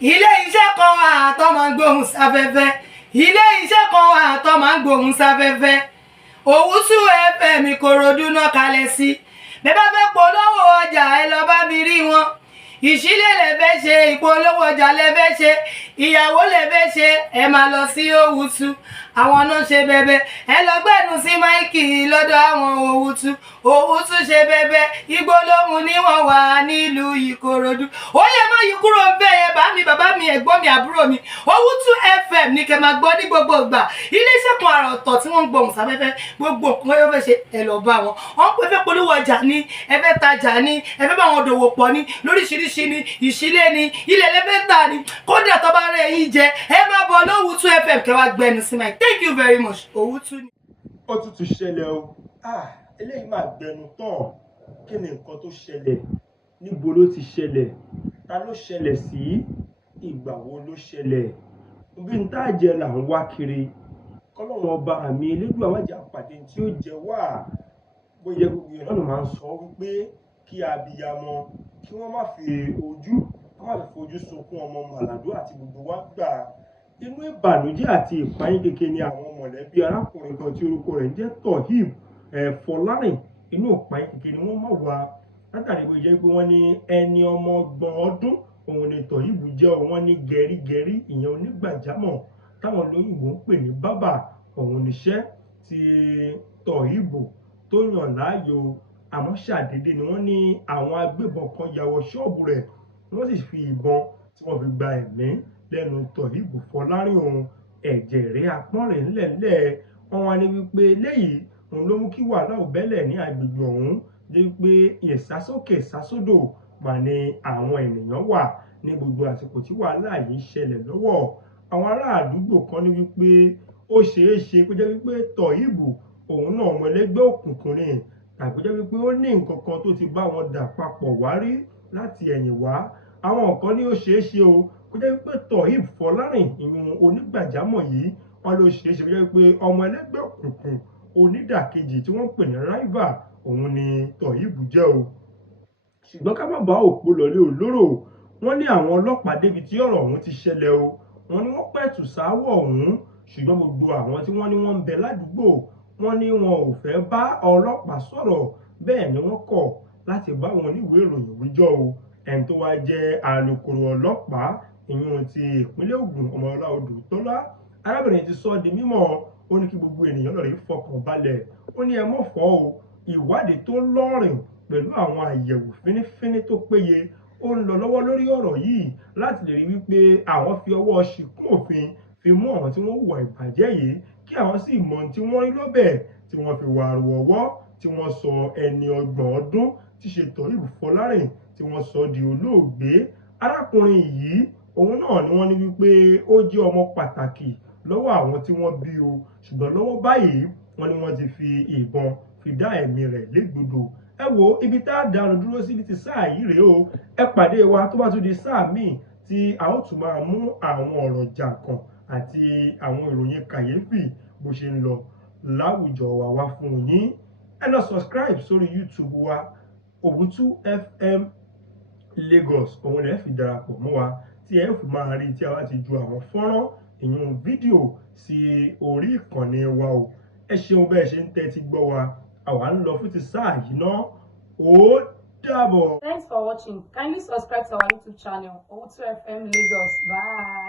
ilé iṣẹ́ kan wà tó máa ń gbóhùn sáfẹ́fẹ́ ilé iṣẹ́ kan wà tó máa ń gbóhùn sáfẹ́fẹ́ Owutu FM Ìkòròdú náà kalẹ̀ sí bẹ́ẹ̀ bá fẹ́ polówó ọjà ẹ lọ bá mi rí wọn ìṣílẹ̀ lẹ fẹ́ ṣe ìpolówó ọjà lẹ fẹ́ ṣe ìyàwó lẹ fẹ́ ṣe ẹ máa lọ sí Owutu àwọn náà ṣe bẹ̀bẹ̀ ẹ lọ gbẹ́nu sí máìkì lọ́dọ̀ àwọn Owutu ṣe bẹ̀bẹ̀ ìgbólóhùn ni wọ́n wà nílùú Ìkòròdú ó yẹ má yí kúrò bẹ́ẹ̀ yẹn bá mi bàbá mi ẹ̀gbọ́n mi àbúrò mi Owutu FM ní kẹ́ máa gbọ́ ní gbogbo ìgbà iléeṣẹ́ kan àrà ọ̀tọ̀ tí wọ́n ń gbóhùn sáfẹ́fẹ́ gbogbo nǹkan yóò fẹ́ ṣe ẹ lọ bá wọn wọ́n pẹ́ fẹ́ polówó ọjà ní ẹ fẹ́ tajà ní ẹ fẹ́ bá wọn dòwò pọ̀ ní lóríṣiríṣi ní ìṣílẹ̀ ní ilẹ̀ lẹ́fẹ́ tà ní kódà tó bá rẹ̀ yín jẹ ẹ máa bọ̀ Owutu FM kẹwàá gbẹnu sí máa thank you very much Owutu. Ó tún ti ṣẹlẹ̀ o eléyìí máa gbẹnu tán kí ni nǹkan tó ṣẹlẹ̀ níbo ló ti ṣẹlẹ̀ ta ló ṣẹlẹ̀ sí ìgbà wo ló ṣẹlẹ̀ bí n tá jẹ là ń wá kiri kọ́lọ́run ọba àmì elédùn àwájà pàdé tí ó jẹ wá bóyá gbogbo èèyàn náà máa ń sọ wípé kí abiyamọ kí wọ́n má fi fojú sunkún ọmọ màlàdó àti gbogbo wa gbà inú ìbànújẹ́ àti ìpayín kékeré ni àwọn mọ̀lẹ́bí arákùnrin kan tí orúkọ rẹ̀ ń jẹ́ Toheeb Fọlárìn inú ìpayín kékeré ni wọ́n máa wà látàrí bó jẹ́ pé wọ́n ní ẹni ọmọ 30 ọdún òun ni Toheeb jẹ́ wọ́n ní gẹ̀rígẹ̀rí ìyẹn onígbàjámọ̀ táwọn olóyìnbó ń pè ní bábà òun níṣẹ́ tí Toheeb tó yàn láàyò àmọ́ ṣàdédé ni wọ́n ní àwọn agbébọn kan ya wọ ṣọ́ọ̀bù rẹ̀ wọ́n sì fi ìbọn tí wọ́n fi gba ẹ̀mí lẹ́nu Toheeb Fọlárìn òun ẹ̀jẹ̀ rẹ̀ apọ́n rẹ̀ ńlẹ̀ńlẹ̀ wọ́n wá ní wípé léyìí òun ló mú kí wàhálà ò bẹ́lẹ̀ ní agbègbè ọ̀hún dé wípé ìsásókè ìsásódò mà ní àwọn ènìyàn wà ní gbogbo àsìkò tí wàhálà yìí ń ṣẹlẹ̀ lọ́wọ́ àwọn ará àdúgbò kan ní wípé ó ṣeé ṣe kó jẹ́ wípé Toheeb òun náà ọmọ ẹlẹ́gbẹ́ òkùnkùn ni tàbí jẹ́ wípé ó ní nǹkan kan tó ti bá wọn dà papọ̀ wá rí láti ẹ̀yìn wá àwọn kan ní ó ṣeé ṣe o kó jẹ́ wípé Toheeb Fọlárìn ìyún onígbàjámọ̀ yìí wọ́n ló ṣeé ṣe kó jẹ́ wípé ọmọ ẹlẹ́gbẹ́ òkùnkùn onídàkejì tí wọ́n ń pè ní rival òun ni Toheeb jẹ́ o ṣùgbọ́n ká má bá òpó lọlé olóró wọ́n ní àwọn ọlọ́pàá débi tí ọ̀rọ̀ ọ̀hún ti ṣẹlẹ̀ o wọ́n ní wọ́n pẹ̀tù sáwọ̀ ọ̀hún ṣùgbọ́n gbogbo àwọn tí wọ́n ní wọ́n ń bẹ ládùúgbò wọ́n ní wọn ò fẹ́ bá ọlọ́pàá sọ̀rọ̀ bẹ́ẹ̀ ni wọ́n kọ̀ láti bá wọn níwèé ìròyìn wíjọ́ o ẹni tó wá jẹ́ alukoro ọlọ́pàá ìyún ti ìpínlẹ̀ Ògùn Ọmọlọ́lá Odùtọ́lá arábìnrin ti sọ di mímọ̀ ó ní kí gbogbo ènìyàn lọ́ọ́ rí fọkàn balẹ̀ ó ní ẹ mọ̀ fọ́ o ìwádìí tó lọ́rìn pẹ̀lú àwọn àyẹ̀wò fínífíní tó péye ó ń lọ lọ́wọ́ lórí ọ̀rọ̀ yìí láti lè rí wípé àwọn fi ọwọ́ ṣìkún òfin fi mú àwọn tí wọ́n hùwà ìbàjẹ́ yìí kí àwọn sì mọ tí wọ́n rí lọ́bẹ̀ tí wọ́n fi wà rọ̀wọ́ tí wọ́n sọ ẹni 30 ọdún tí ṣe Toheeb Fọlárìn tí wọ́n sọ di olóògbé arákùnrin yìí òun náà ni wọ́n ní wípé ó jẹ́ ọmọ pàtàkì lọ́wọ́ àwọn tí wọ́n bí o ṣùgbọ́n lọ́wọ́ báyìí wọ́n ní wọ́n ti fi ìbọn fi dá ẹ̀mí rẹ̀ légbodò ẹ wo ibi tá a dánu dúró sí ní ti sáà yìí rèé o ẹ pàdé wa tó bá tún di sáà míì tí a ó tún máa mú àwọn ọ̀rọ̀ jàǹkàn àti àwọn ìròyìn kàyéfì bó ṣe ń lọ láwùjọ wa wá fún yín ẹ lọ subscribe sórí YouTube wa Owutu FM Lagos òun lè fi darapọ̀ mọ́ wa tí ẹ fi máa rí tí a bá ti ju àwọn fọ́nrán ìyún fídíò sí orí ìkànnì wa o ẹ ṣeun bẹ́ẹ̀ ṣe ń tẹ́tí gbọ́ wa àwa ń lọ fún ti sáà yìí náà ó dàbọ̀. Thanks for watching. Kindly subscribe to our YouTube channel Owutu FM Lagos. Bye.